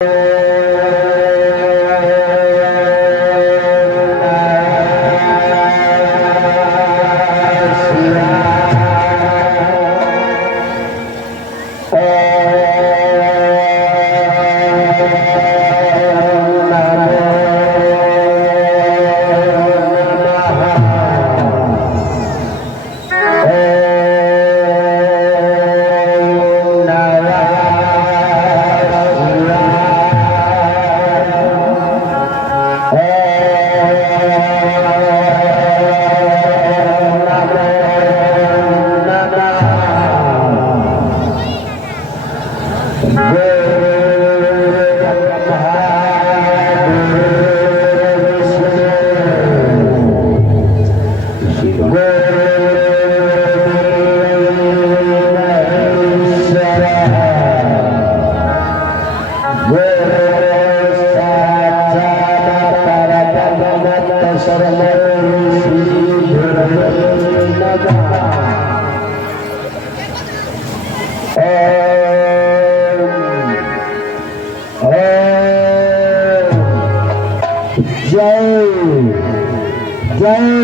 जय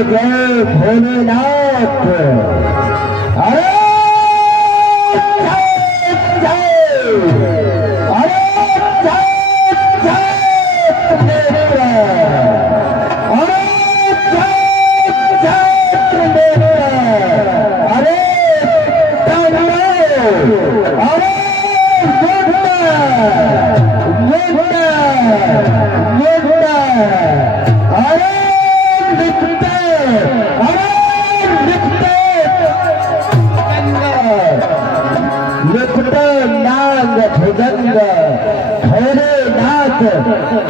जय भोलेनाथ। अरे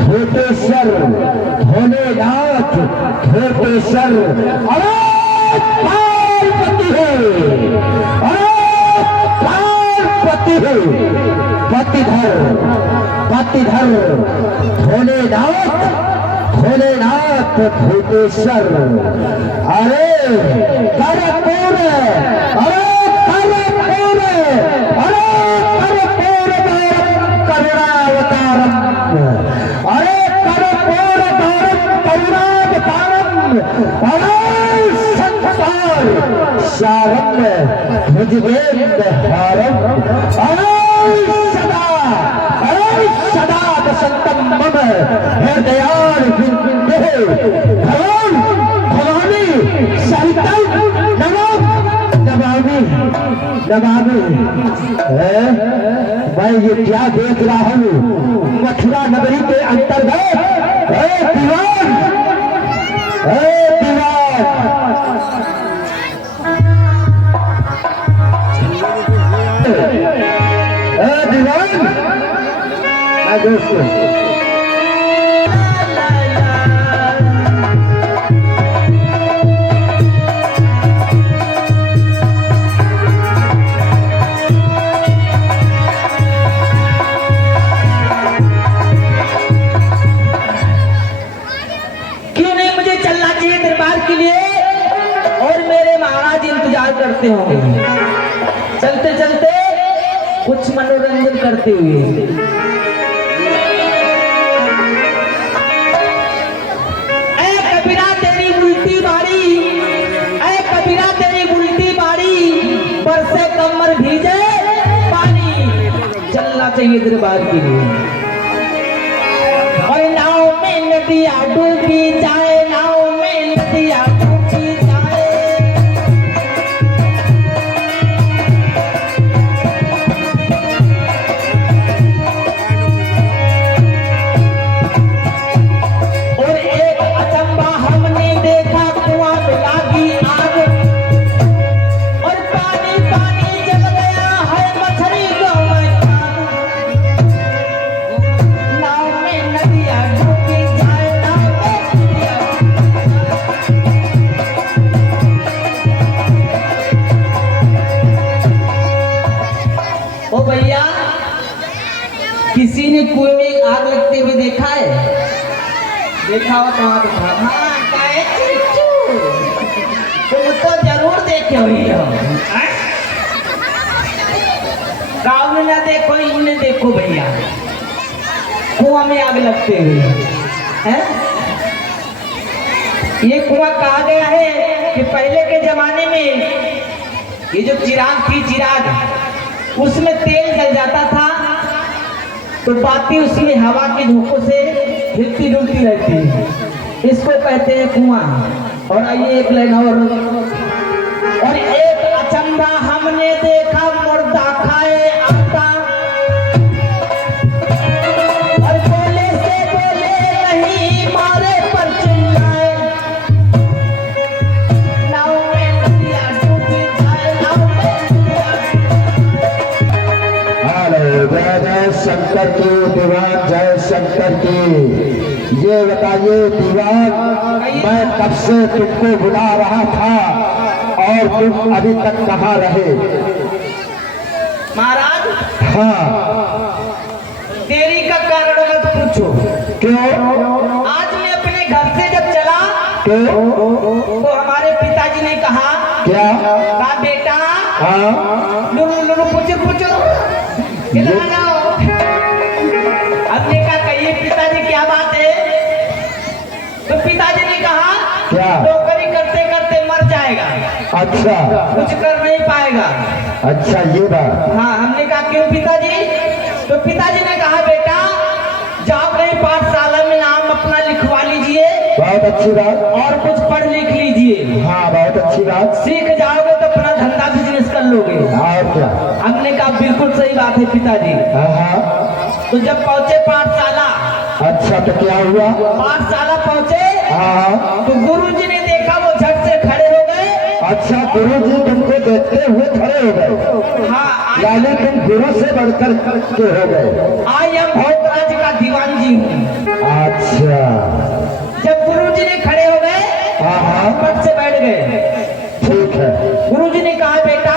खेतेश्वर भोलेनाथ खेतेश्वर अरे पार्वती है, अरे पार्वती है, पतिधर पतिधर भोलेनाथ भोलेनाथ खेतेश्वर। अरे करपूर अरे करपूर अरे करपूर करुणावतारम अरे कर्पूर करुणावतारम अरे संसार सारम भुजगेंद्र हारम अरे सदा वसंतम मम हृदयार भगवान भवानी सहितम नमामि नमामि। मैं ये क्या देख रहा हूँ मथुरा नगरी के अंतर्गत दीवान दीवान दोस्तों करते होंगे, चलते चलते कुछ मनोरंजन करते हुए। ऐ कबीरा तेरी उल्टी बारी, ऐ कबीरा तेरी उल्टी बारी, बरसे कमर भीजे पानी। चलना चाहिए दरबार के लिए। और नाव में नदियाँ डूबी जाए, नाव में नदियाँ किसी ने कुएं में आग लगते हुए देखा है? देखा हो तो दिखा। तुम तो जरूर देखे हुई हो। गाँव में ना देखो, इन्हें देखो भैया। कुआं में आग लगते हुए हैं। ये कुआं कहा गया है कि पहले के जमाने में ये जो चिराग थी, चिराग उसमें तेल जल जाता था तो बाती उसमें हवा के झोंकों से हिलती डुलती रहती है, इसको कहते हैं कुआं। और आइए एक लाइन और एक अचंभा हमने देखा मुर्दा खाए आटा, और बोले से बोले नहीं मारे पर चिल्लाए, नाव में नदिया डूबी जाए, नाव में जय जय शंकर की दीवान, जय शंकर की। ये बताइए दीवान, मैं कब से तुमको बुला रहा था और तुम अभी तक कहाँ रहे? महाराज हाँ, देरी का कारण मत पूछो। क्यों? आज मैं अपने घर से जब चला क्यों? तो हमारे पिताजी ने कहा, क्या? कहा बेटा हाँ, लुरु लुरु पुचुर पुचुर इधर जाओ। हमने कहा कहिए पिताजी क्या बात है? तो पिताजी ने कहा क्या? नौकरी करते करते मर जाएगा, अच्छा कुछ कर नहीं पाएगा। अच्छा, ये बात। हाँ, हमने कहा क्यों पिताजी? तो पिताजी ने कहा बेटा जाओ कहीं पाठशाला में नाम अपना लिखवा लीजिए, बहुत अच्छी बात। और कुछ पढ़ लिख लीजिए, हाँ, बहुत अच्छी बात। सीख जाओगे तो अपना धंधा बिजनेस कर लोगे। और क्या? हमने कहा बिल्कुल सही बात है पिताजी। हाँ, तो जब पहुंचे पाठशाला, अच्छा तो क्या हुआ? पाठशाला पहुंचे हाँ, तो गुरुजी ने देखा, वो झट से खड़े हो गए। अच्छा, गुरु जी तुमको देखते हुए खड़े हो गए? हाँ, यानी तुम गुरु से बढ़कर के हो गए? आई एम भोगराज का दीवान जी हूँ। अच्छा, जब गुरुजी ने खड़े हो गए, हाँ, पट से बैठ गए। ठीक है। गुरुजी ने कहा बेटा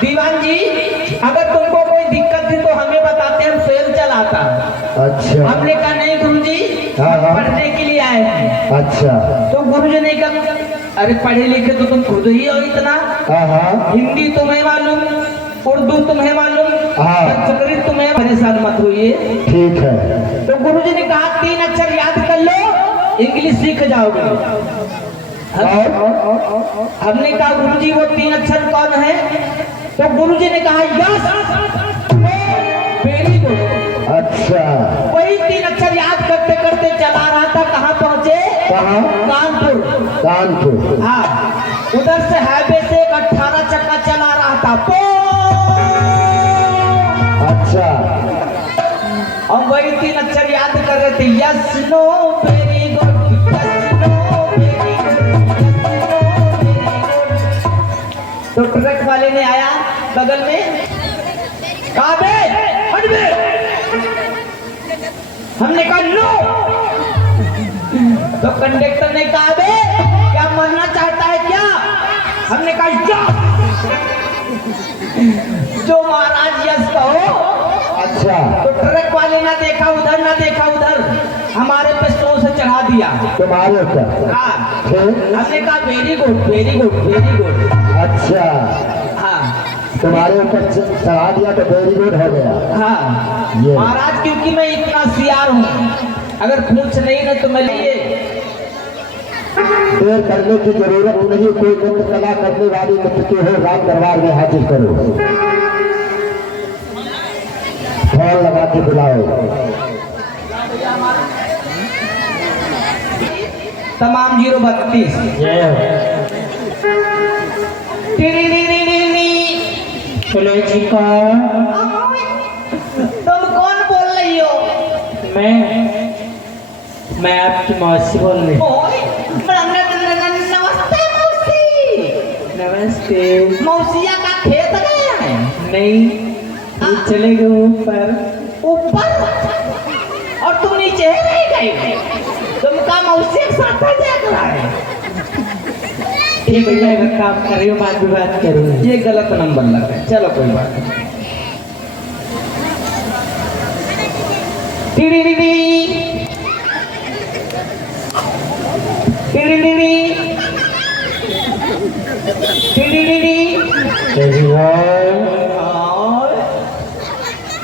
दीवान जी, अगर तुमको कोई दिक्कत थी तो हमें बताते, हम स्वयं चलाता। अच्छा, हमने कहा नहीं गुरुजी, हाँ, हाँ। पढ़ने के लिए आए हैं। अच्छा, तो गुरुजी ने कहा अरे पढ़े लिखे तो तुम खुद ही हो इतना, हाँ, हिंदी तुम्हें मालूम, उर्दू तुम्हें मालूम, हाँ। संस्कृत तुम्हें, परेशान मत होइए। ठीक है। तो गुरुजी ने कहा 3 अक्षर याद कर लो, इंग्लिश सीख जाओगे। हमने कहा गुरुजी वो 3 अक्षर कौन है? तो गुरुजी ने कहा यस, वेरी गुड। अच्छा, वही 3 अक्षर याद करते करते चला रहा था, कहाँ पहुंचे? कहाँ? कानपुर। कानपुर। हाँ, उधर से हाईवे से एक 18 चक्का चला रहा था, अच्छा, और वही 3 अक्षर याद कर रहे थे, yes know very good, yes know very good, yes know very good. तो ट्रक वाले ने आया बगल में, कहा बे हट बे। हमने कहा नो। तो कंडक्टर ने कहा बे क्या मरना चाहता है क्या? हमने कहा यस। जो महाराज यस कहो। अच्छा, तो ट्रक वाले ना देखा उधर, ना देखा उधर, हमारे पे 100 से चढ़ा दिया। तुम्हारे ऊपर? हाँ, फिर? हमने कहा very good very good very good. अच्छा, हाँ तुम्हारे ऊपर चढ़ा दिया तो वेरी गुड हो गया। हाँ ये। महाराज, क्योंकि मैं इतना सियार हूँ, अगर पूछ नहीं ना तो मैं लिए। देर करने की जरूरत नहीं, कोई नृत्य कला करने वाली नृत्य के हो राम दरबार में हाजिर करो। फोन लगा के बुलाओ। तमाम 032। चलो जी का तुम कौन बोल रही हो? मैं आपकी मौसी बोल रही हूँ। नमस्ते मौसी। नमस्ते। मौसिया का खेत गया है? नहीं, वो चले गए ऊपर। ऊपर? और तुम नीचे नहीं गई? तुमका मौसी के साथ जाकर आए? ठीक है, मैं अगर काम कर रही हूँ, बाद में बात करूँगी। ये गलत नंबर लगा है, चलो कोई बात नहीं।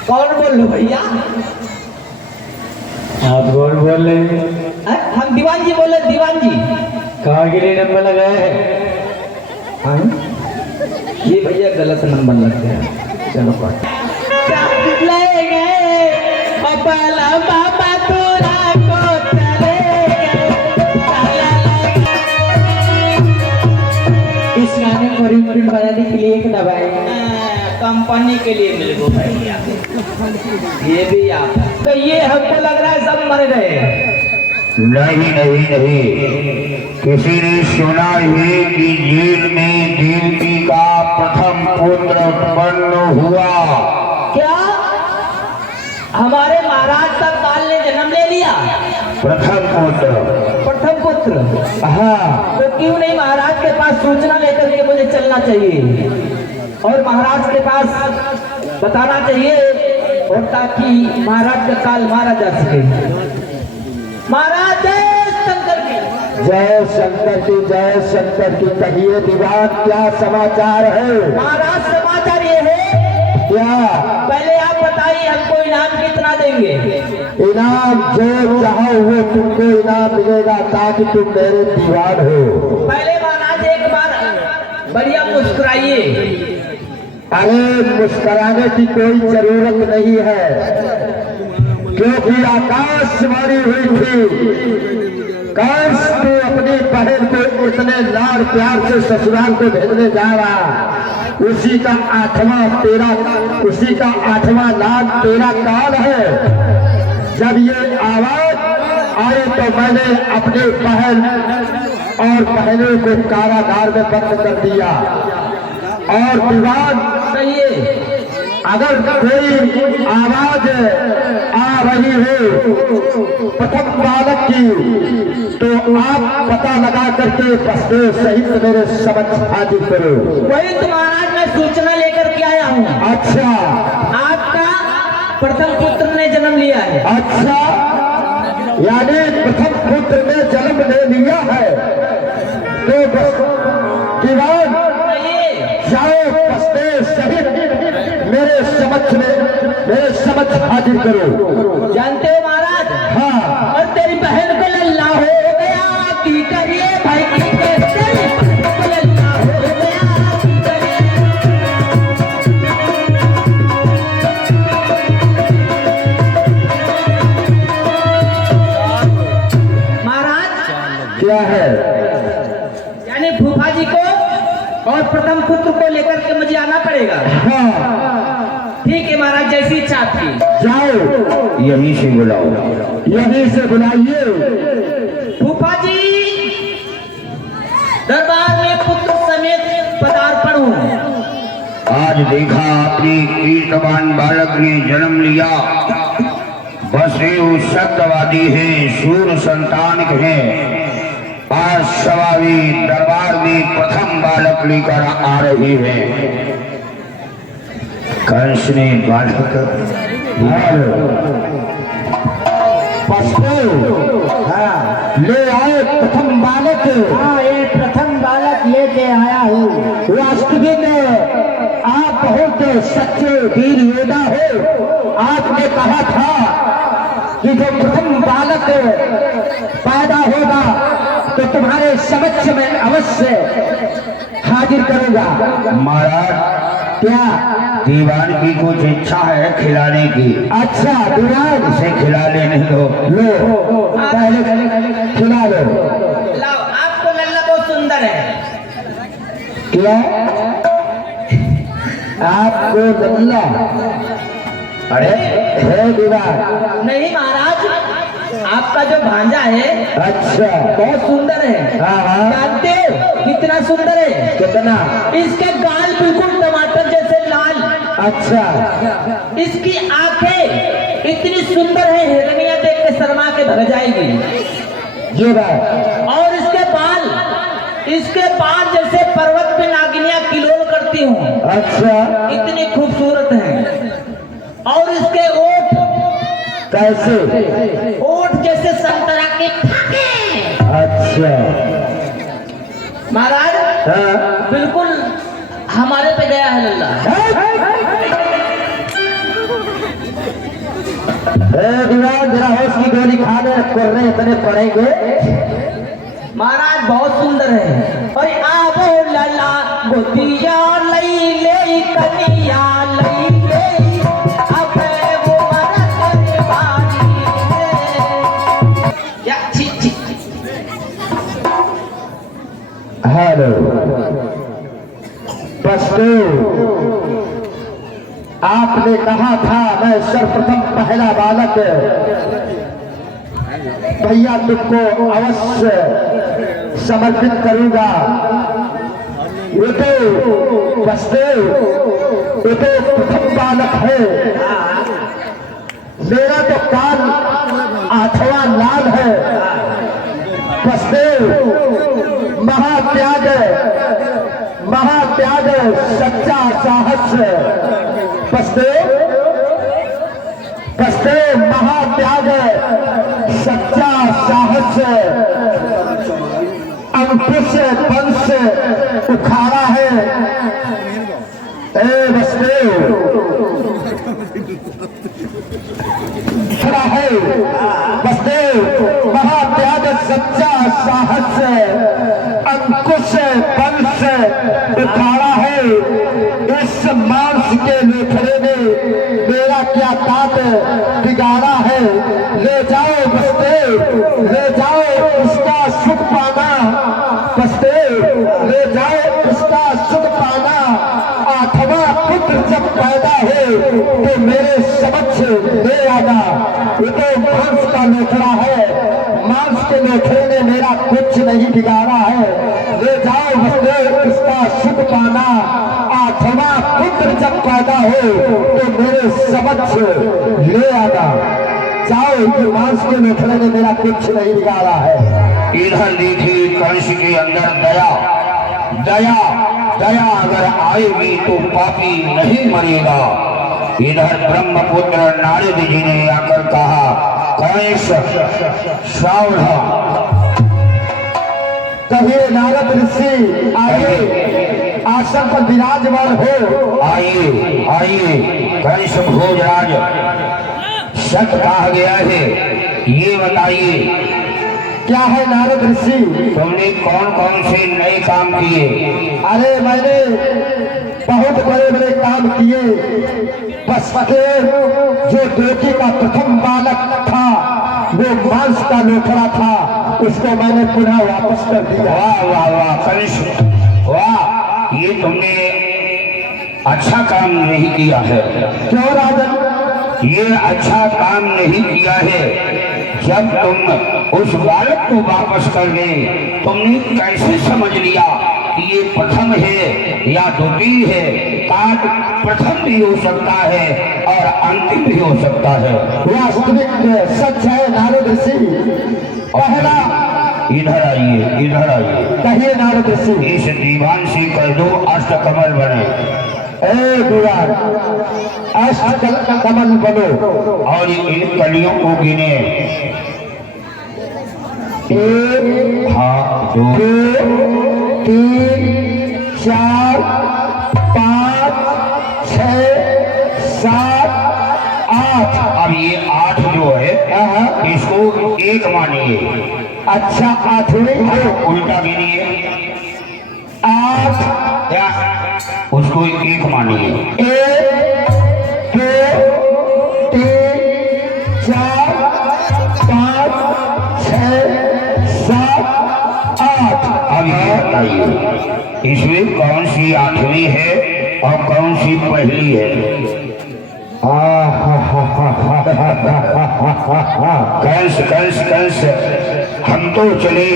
कौन बोल लो भैया? बोल रहे हम दीवान जी बोले, दीवान जी। कहाँ के लिए नंबर लगाया है? हाँ? ये भैया गलत नंबर लग गया। चलो बात ले गए और पहला बाबा तोरा को चले गए। इस गाने को रिप्रिंट बनाने के लिए एक दबाए कंपनी के लिए मिल गो भैया, ये भी आप। तो ये हमको लग रहा है सब मर गए। नहीं नहीं नहीं, किसी ने सुना है कि जेल में देवकी का प्रथम पुत्र उत्पन्न हुआ। क्या हमारे महाराज का काल ने जन्म ले लिया? प्रथम पुत्र? प्रथम पुत्र? हाँ। तो क्यों नहीं महाराज के पास सूचना लेकर के मुझे चलना चाहिए और महाराज के पास बताना चाहिए, और ताकि महाराज का काल मारा जा सके। महाराज जय शंकर की। जय शंकर की, जय शंकर की। कहिए दीवान, क्या समाचार है? महाराज समाचार ये है, क्या? पहले आप बताइए हमको इनाम कितना देंगे? इनाम जो चाहो वो तुमको इनाम मिलेगा, ताकि तुम मेरे दीवान हो। पहले महाराज एक बार बढ़िया मुस्कुराइए। अरे मुस्कुराने की कोई जरूरत नहीं है, क्योंकि आकाशवाणी हुई थी, काश तू अपनी बहन को इतने लाड़ प्यार से ससुराल को भेजने जा रहा, उसी का आठवां लाख तेरा काल है। जब ये आवाज आई तो मैंने अपने बहन और बहनों को कारागार में बंद कर दिया। और दीवान कहिए, अगर कोई आवाज आ रही हो प्रथम बालक की, तो आप पता लगा करके बसते सहित मेरे समक्ष हाजिर करो। वही तो महाराज मैं सूचना लेकर के आया हूँ। अच्छा, आपका प्रथम पुत्र ने जन्म लिया है। अच्छा, यानी प्रथम पुत्र ने जन्म ले लिया है, तो बस दीवान जाओ बसते सहित मेरे समक्ष हाजिर करो। जानते हो महाराज? हाँ। और तेरी बहन को लल्ला हो गया की करिए भाई की करिए, लल्ला हो गया की करिए। महाराज क्या है? यानी फूफा जी को और प्रथम पुत्र को लेकर के मुझे आना पड़ेगा। हाँ। ठीक है महाराज, जैसी इच्छा आपकी। जाओ, यहीं से बुलाओ, यहीं से बुलाइए। फूफा जी दरबार में पुत्र समेत पदार्पण हूँ। आज देखा अपने कीर्तवान बालक ने जन्म लिया, बस ये सत्यवादी है, सूर संतान है। आज सवारी दरबार में प्रथम बालक लेकर आ रही है। कंस ने बालक ले आए प्रथम बालक। हाँ, ये प्रथम बालक लेके आया हूँ। वास्तविक आप बहुत सच्चे वीर योद्धा हो। आपने कहा था कि जो प्रथम बालक पैदा होगा तो तुम्हारे समक्ष में अवश्य हाजिर करूंगा। महाराज, क्या दीवान की कुछ इच्छा है खिलाने की? अच्छा, दीवान इसे खिला लेने दो। लो, पहले खिला लो। लाओ, आपको लल्ला बहुत सुंदर है। क्या आपको लल्ला? अरे है दीवान? नहीं महाराज, आपका जो भांजा है अच्छा, बहुत सुंदर है। हाँ हाँ। जानते हो कितना सुंदर है? कितना? इसके गाल बिल्कुल टमाटर जैसे लाल। अच्छा, इसकी आंखें इतनी सुंदर है, हिरनिया देख के शर्मा के भग जाएगी। ये बात। और इसके बाल जैसे पर्वत पे नागिनियां किलोल करती हूँ। अच्छा, इतनी खूबसूरत है। और इसके ओठ कैसे? ओठ जैसे संतरा के फाके। अच्छा, महाराज हाँ। बिल्कुल हमारे पे गया है लल्ला। दीवान जरा होश की गोली खा ले। कुर्रे इतने पड़ेंगे। महाराज बहुत सुंदर है। और आवो लला गोतिया लई ले कनिया लई ले अबे वो मरत बानी है। या छी छी हेलो बस्ते, आपने कहा था मैं सर्वप्रथम पहला बालक भैया तुमको अवश्य समर्पित करूंगा। ये तो बस्ते, ये तो प्रथम बालक है। मेरा तो कान आठवां लाल है। बस्ते महात्याग, महात्याग सच्चा साहस। बस्ते बस्ते महात्याग सच्चा साहस। अंकुश वंश उखाड़ा है। ए बस्ते खड़ा है। बस्ते महात्याग सच्चा साहस, अंकुश वंश उखाड़ा है। इस मांस के लेखड़े में मेरा क्या तात बिगाड़ा है। ले जाओ बस्ते, ले जाओ उसका सुख पाना। बस्ते ले जाओ उसका सुख पाना। आठवां पुत्र जब पैदा हो तो मेरे समक्ष ले आना। ये तो मांस का लेखड़ा है, मांस के लेखड़े ने मेरा कुछ नहीं बिगाड़ा है। ले जाओ बस्ते उसका सुख पाना। आठवां पुत्र जब पैदा हो तो मेरे समक्ष ले आना। जाओ, ये मांस के लेखड़े ने मेरा कुछ नहीं बिगाड़ा है। इधर देखिए कंस के अंदर दया, दया, दया अगर आएगी तो पापी नहीं मरेगा। इधर ब्रह्मपुत्र नारद जी ने आकर कहा, कंस सावधान। कहिए नारद ऋषि आइए, आसन पर विराजमान हो। आइए आइए, कंस भोजराज सत कहा गया है, ये बताइए क्या है नारद ऋषि? तुमने कौन कौन से नए काम किए? अरे मैंने बहुत बड़े बड़े काम किए। बस जो बेटी का प्रथम बालक था वो मांस का लोखड़ा था, उसको मैंने पुनः वापस कर दिया। वाह वाह वाह कंस, वाह, ये तुमने अच्छा काम नहीं किया है। क्यों राजन? ये अच्छा काम नहीं किया है। जब तुम उस बालक को वापस कर गए, तुमने कैसे समझ लिया कि ये प्रथम है या द्वितीय है? काट प्रथम भी हो सकता है और अंतिम भी हो सकता है। वास्तविक सच है नारद ऋषि। पहला, इधर आइए, इधर आइए। कहिए नारद ऋषि। इस दीवान से कर दो अष्टकमल बने। ए दीवान, अष्टकमल बनो और इन कलियों को गिने। 1 हाँ, 2 3 4 5 6 7 8। अब ये 8 जो है इसको 1 मानिए। अच्छा, 8वीं है। उल्टा गिनिए। 8 क्या? उसको 1 मानिए। 1 2 3 4 5 6 7 8। अब ये बताइए इसमें कौन सी 8वीं है और कौन सी पहली है? कंस कंस कंस, हम तो चले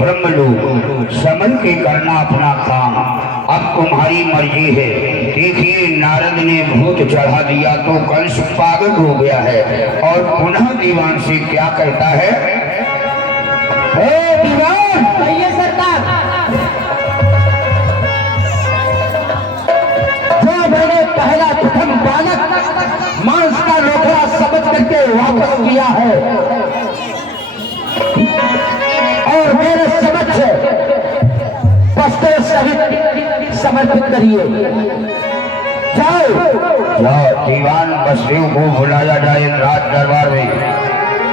ब्रह्मलोक, समझ के करना अपना काम। अब तुम्हारी मर्जी है। देखिए नारद ने भूत चढ़ा दिया तो कंस पागल हो गया है और पुनः दीवान से क्या कहता है? हे दीवान, कहिए सरकार। जो मैंने पहला प्रथम बालक मांस का लोखड़ा समझ करके वापस किया है और मेरे समक्ष बस्ते सहित समर्पित करिए। जाओ। दीवान बसदेव को बुलाया जाए राज दरबार में।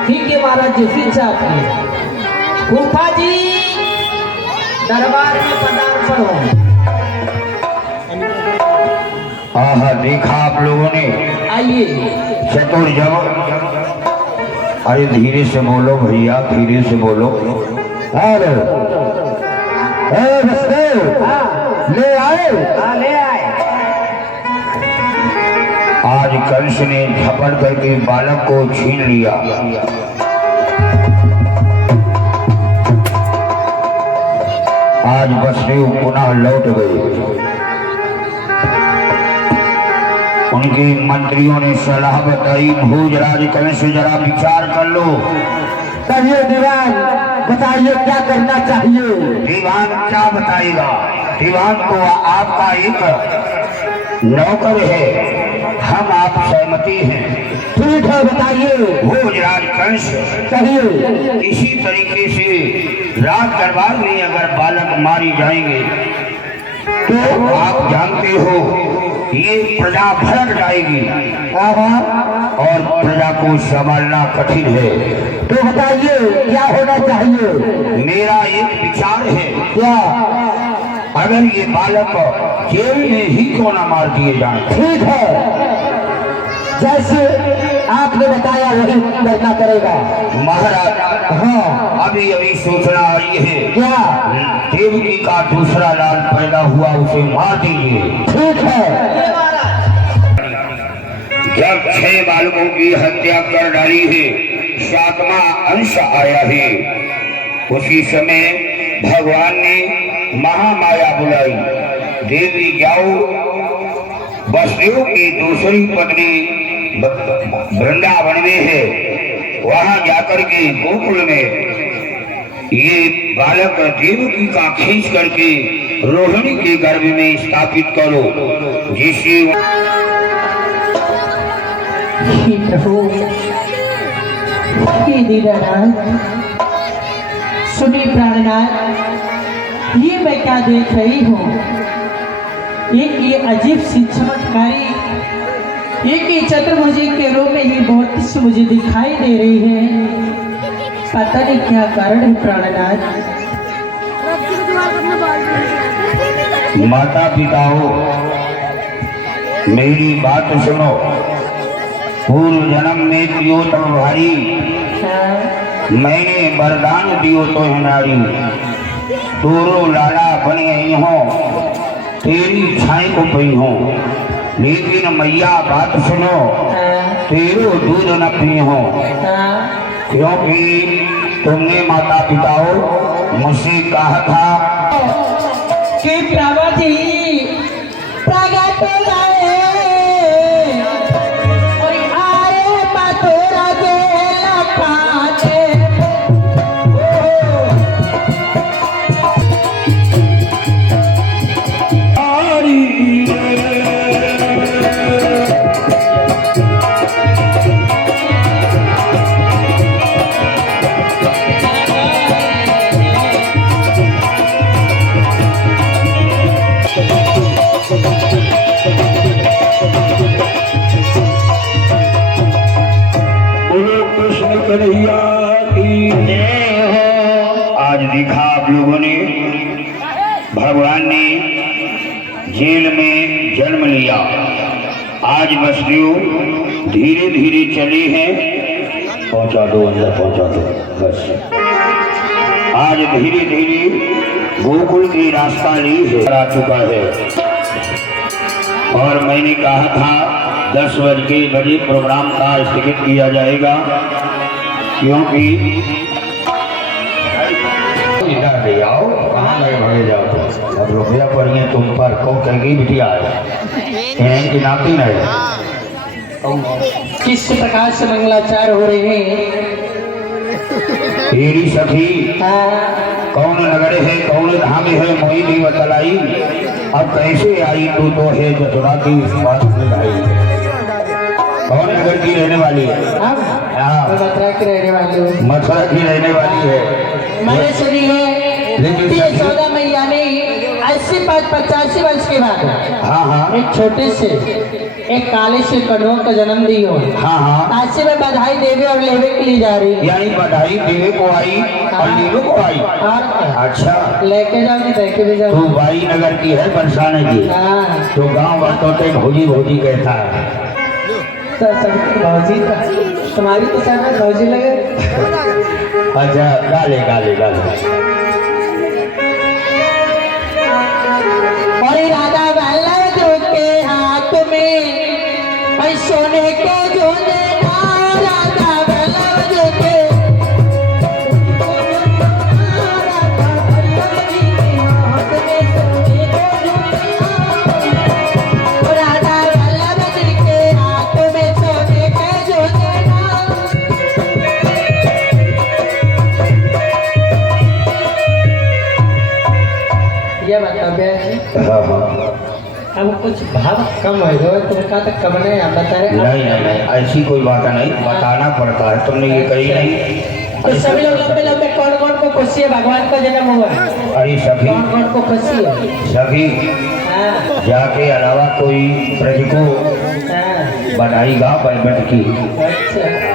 ठीक है महाराज जी, फिर से आपकी गुफा जी दरबार में पदार्पण हो। हाँ, देखा आप लोगों ने। आइए। चतुर जब, अरे धीरे से बोलो भैया, धीरे से बोलो। हेलो, बसदेव, ले आए। ले आए। आज कंस ने झपट करके बालक को छीन लिया। आज वसुदेव पुनः लौट गए। उनके मंत्रियों ने सलाह बताई, भोजराज कंस जरा विचार कर लो। कहिए दीवान, बताइए क्या करना चाहिए। दीवान क्या बताएगा? दीवान तो आपका एक नौकर है, हम आप सहमति हैं। ठीक है, बताइए। भोजराज कंस, कहिए। इसी तरीके से राज दरबार में अगर बालक मारी जाएंगे तो आप जानते हो ये प्रजा भड़क जाएगी और प्रजा को संभालना कठिन है। तो बताइए क्या होना चाहिए। मेरा एक विचार है, क्या? अगर ये बालक जेल में ही क्यों न मार दिए जाए। ठीक है, जैसे आपने बताया वही करना पड़ेगा महाराज। हाँ, अभी अभी सूचना आई है, क्या? देवकी का दूसरा लाल पैदा हुआ, उसे मार दीजिए। ठीक है। जब 6 बालकों की हत्या कर डाली है, 7वां अंश आया है, उसी समय भगवान ने महामाया बुलाई, देवी जाओ वसुदेव की दूसरी पत्नी वृंदावन में है, वहां जाकर के गोकुल में ये बालक देवकी का खींच करके रोहिणी के गर्भ में स्थापित करो, जिससे प्रभु हे दीनानाथ, सुनिए प्राणनाथ, ये मैं क्या देख रही हूँ। एक ये अजीब सी चमत्कारी, एक ये चतुर्भुजी के रूप में ये बहुत सी मुझे दिखाई दे रही है। पता नहीं क्या कारण है प्राणनाथ। माता पिताओं, मेरी बात सुनो। पूर्व जन्म में दियो तो भारी, मैंने वरदान दियो तो है नारी। तोरो लाला बन गई हो, तेरी छाई को पी हो, लेकिन मैया बात सुनो, तेरो दूध न पी हो, क्योंकि तुमने माता पिताओं मुझसे कहा था कि प्रभु जी प्रगट लाए और आए मथुरा के लखाते। कन्हैया की जय हो। आज देखा आप लोगों ने, भगवान ने जेल में जन्म लिया। आज वसुदेव धीरे धीरे चले हैं। पहुंचा दो, अंदर पहुंचा दो बस। आज धीरे धीरे गोकुल की रास्ता ली है, आ चुका है। और मैंने कहा था 10 बजे प्रोग्राम का स्थगित किया जाएगा, क्योंकि इधर ले आओ, कहाँ गए भागे जाओ। अब रुपया पड़िए तुम पर, कौन कहेगी बिटिया है कि नाती नहीं। किस प्रकार से मंगलाचार हो रहे हैं। तेरी सखी कौन नगर है, कौन धाम है, मोई भी बतलाई। अब कैसे आई तू तो है जसुरा की बात में भाई। कौन नगर की रहने वाली है? मैं मथुरा की रहने वाली हूँ। मथुरा की रहने वाली है। मैंने सुनी है लेकिन ये 14 मैया ने 80-85 वर्ष के बाद हाँ हाँ एक छोटे से एक काले से कड़वा का जन्म दी हो। हाँ हाँ, ऐसे में बधाई देवे और लेवे के लिए जा रही है। यानी बधाई देवे को आई और लेवे को आई। और क्या? अच्छा, लेके जाओ नहीं लेके भी तू जाओ। बाई नगर की है, बरसाने की, हाँ तो गांव वालों से भौजी भौजी कहता है। सब भौजी तुम्हारी तो सर में भौजी लगे। अच्छा, गाले गाले गाले। और राधा वल्लभ के हाथ में सोने के जोने राधा वल्लभ के राधा वल्लभ के हाथ में सोने के जोने ये बता भैया हाँ हाँ, अब कुछ भाव कम है जो तुमका तो कम नहीं आप बता रहे नहीं नहीं नहीं, ऐसी कोई बात नहीं, बताना पड़ता है। तुमने ये कही नहीं। तो सभी लोग लंबे लंबे कौन कौन को खुशी है भगवान का जन्म हुआ है? अरे सभी कौन कौन को खुशी है? सभी हाँ जाके अलावा कोई ब्रज को हाँ बधाई गा बलबट की। अच्छा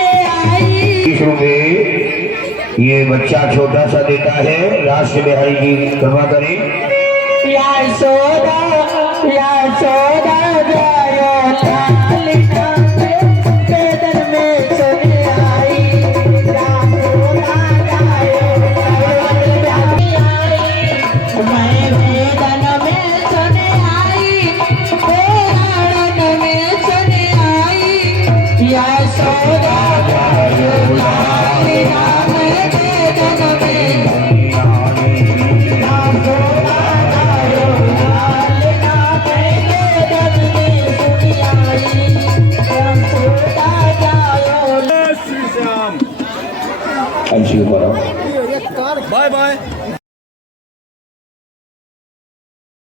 विश्व में ये बच्चा छोटा सा देता है, राष्ट्र बिहारी जी कृपा करें। यशोदा यशोदा जयो लालिका वेदन में सुनी आई यशोदा जयो मैं वेदन में सुनी आई वेदन में सुनी आई यशोदा जयो लालिका वेदन में ऐसी करो। Bye bye.